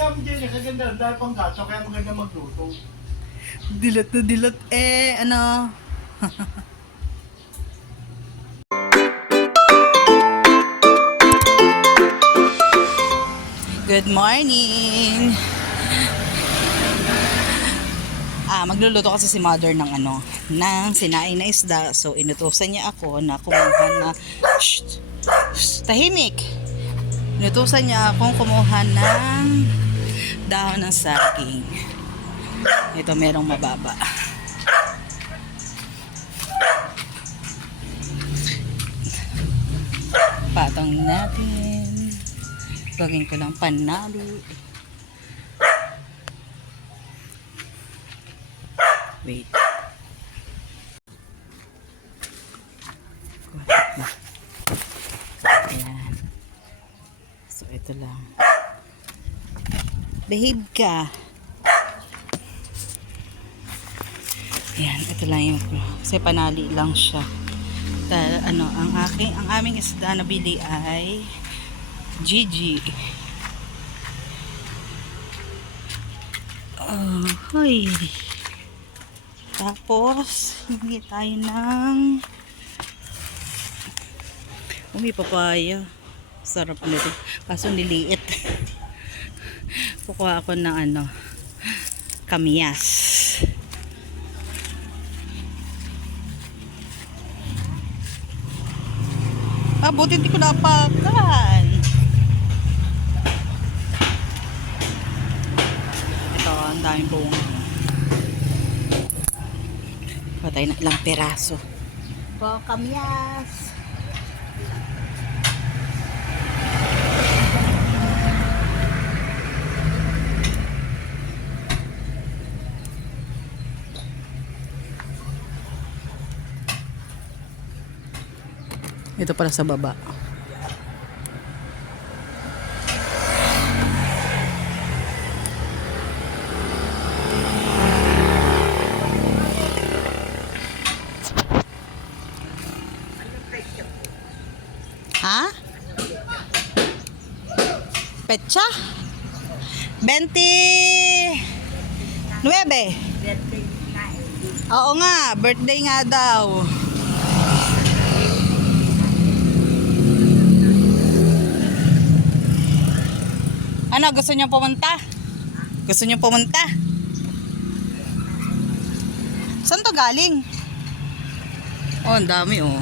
dami dyan, kaganda, dahil pang gato, kaya maganda magluto. Dilat na dilat ano. Good morning. Magluluto kasi si mother ng ng sinaing na isda. So inutusan niya ako na kumuha na tahimik. Inutusan niya akong kumuha ng dahon ng saging. Ito merong mababa. Patong natin. Gawin ko lang panali. Wait. Ayan. So ito lang. Behave ka. Ayan, ito lang yung kasi panali lang siya. Ang aming isda na bili ay Gigi. Hoy. Tapos, hindi tayo ng may papaya. Sarap nito. Kaso niliit. Kukuha ako ng kamyas. Buti hindi ko napakan. Ito, ang daming bunga. Patay na ilang peraso. Kamyas. Ito para sa baba. Ha? Pecha? 29. Oo nga, birthday nga daw. Ano, gusto niyo pumunta? Gusto niyo pumunta? Saan to galing? Oh, ang dami oh.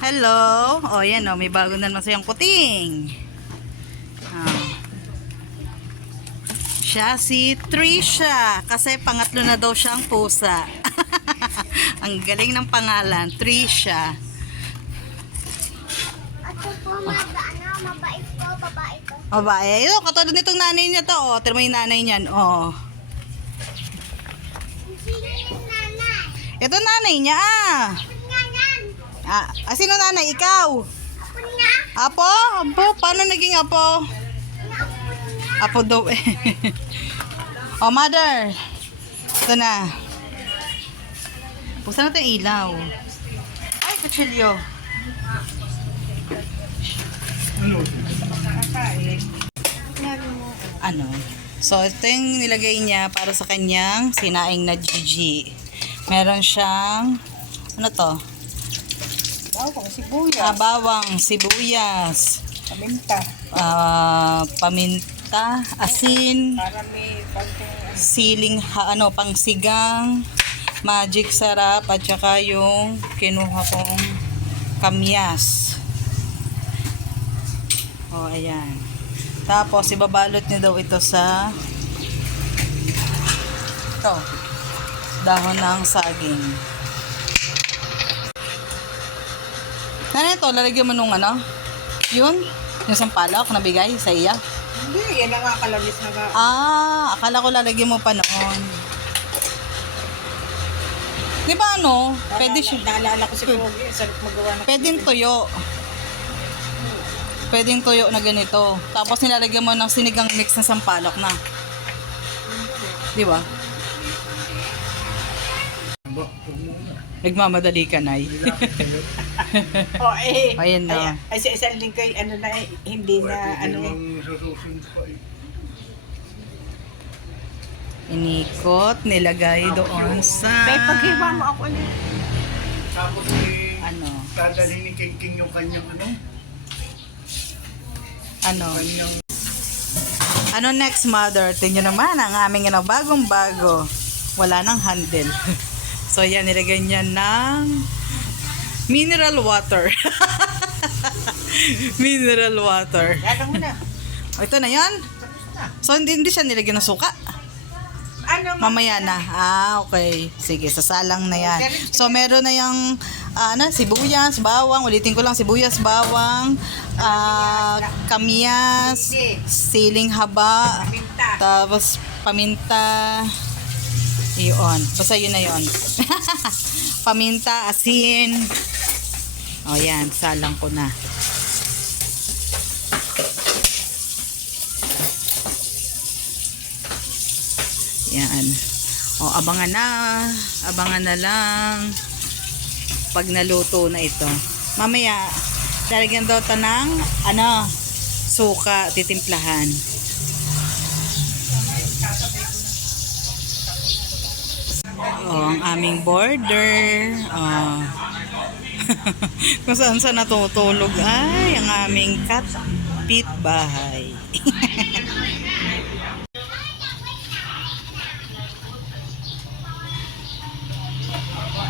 Hello. Oh, yan oh, may bago na masayang puting. Siya si Trisha kasi pangatlo na daw siyang pusa. Ang galing ng pangalan, Trisha. Ako po, mabait po, babae po. Babae. Ito, katulad nitong nanay niya to. Oh, tira mo yung nanay niyan. Oh. Sino yung nanay? Ito nanay niya. Ako nga yan. Sino nanay? Ikaw? Ako nga. Apo? Apo? Paano naging apo? Apo daw eh. Oh, mother. Ito na. Buksan natin yung ilaw. Ay, kutsilyo. So, ito yung nilagay niya para sa kanyang sinaing na Gigi. Meron siyang, ano to? Bawang sibuyas. Bawang, sibuyas. Paminta. Paminta, asin, Para may konting siling, pangsigang, magic sarap, at saka yung kinuha kong kamyas. Oh, ayan. Tapos, ibabalot niya daw ito sa dahon ng saging. Nanay ito, lalagyan mo nung yun, yung sampalok na bigay sa iya. Hindi, yan ang kalabis na ga. Akala ko lalagyan mo pa noon. Di ba pwede siya. Naalala ko si Pogi, sarap magawa ng Pwedeng tuyo. Pwedeng tuyo na ganito. Tapos nilalagyan mo ng sinigang mix na sampalok na. Di ba? Aba, huwag mo na. Nagmamadali ka, Nay. Oh, eh. Ayan na. Ay, sa isang linggo, ano na, hindi na, Pwede ano eh. namang sususin pa eh. Inikot, nilagay doon sa... Kaya paghiwa mo ako na. Tapos Ano? dadalhin ni King King yung kanyang Ano? kanyang Ano next, mother? Tingnan naman ang aming bagong-bago. Wala nang handle. So, yan, nilagay niya ng mineral water. Mineral water. Ano mo na? O, ito na yan. So, hindi siya nilagyan ng suka. Ano mo? Mamaya na. Okay. Sige, sasalang na yan. So, meron na yung sibuyas, bawang. Ulitin ko lang, sibuyas, bawang, kamyas, siling haba, Minta. tapos paminta. Yun. Basta yun na yun. Paminta, asin. O, yan. Salang ko na. Yan. O, abangan na. Abangan na lang. Pag naluto na ito. Mamaya, lalagyan daw ito ng, suka, titimplahan. O, ang aming border. O. Kung saan sa natutulog ay ang aming kapit bahay.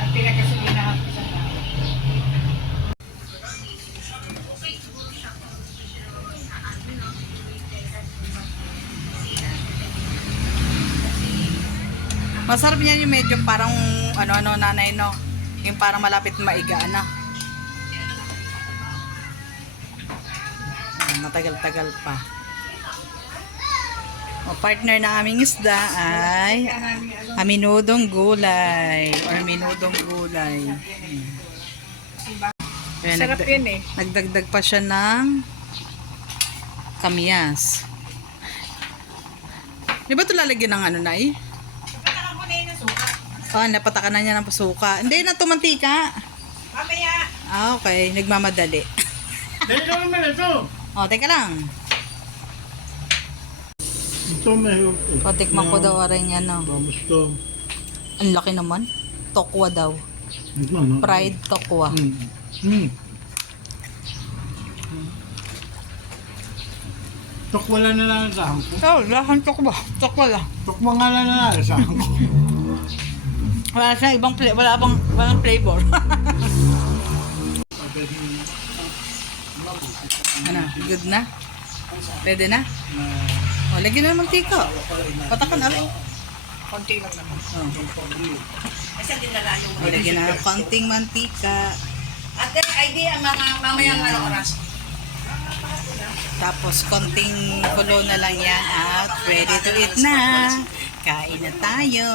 Ang pinakasulina ako sa tao. Masarap niyan yung medyo parang nanay, no? Yung parang malapit maiga, ano? Matagal-tagal pa. O, partner na aming isda ay aminudong gulay or minudong gulay. Kaya Sarap yun eh. nagdagdag pa siya ng kamyas. Di ba ito lalagyan ng Nay? Napataka mo na yun ang suka. Oh, napatakan na niya ng pasuka. Hindi na tumantika. Mamaya. Okay. Nagmamadali. Dahil naman ito. Oh, teka lang. Ito may... O, tikman ko daw rin yan, no? Vamos to. Ang laki naman. Tokwa daw. Ito no? Fried tokwa. Tukwala na lang sa ko. Oh, lahan tokwa. Tokwa lang. Tukwa nga lang na sa ko. Wala siya ibang walang flavor. Ano, good na? Pwede na? O, lagyan na ng mantika. Patakan namin. Konti lang naman. Kasi dinala yung O, lagyan na ng konting mantika. Ate, idea mga mamayang oras. Tapos, konting kulo na lang yan at ready to eat na. Kain na tayo.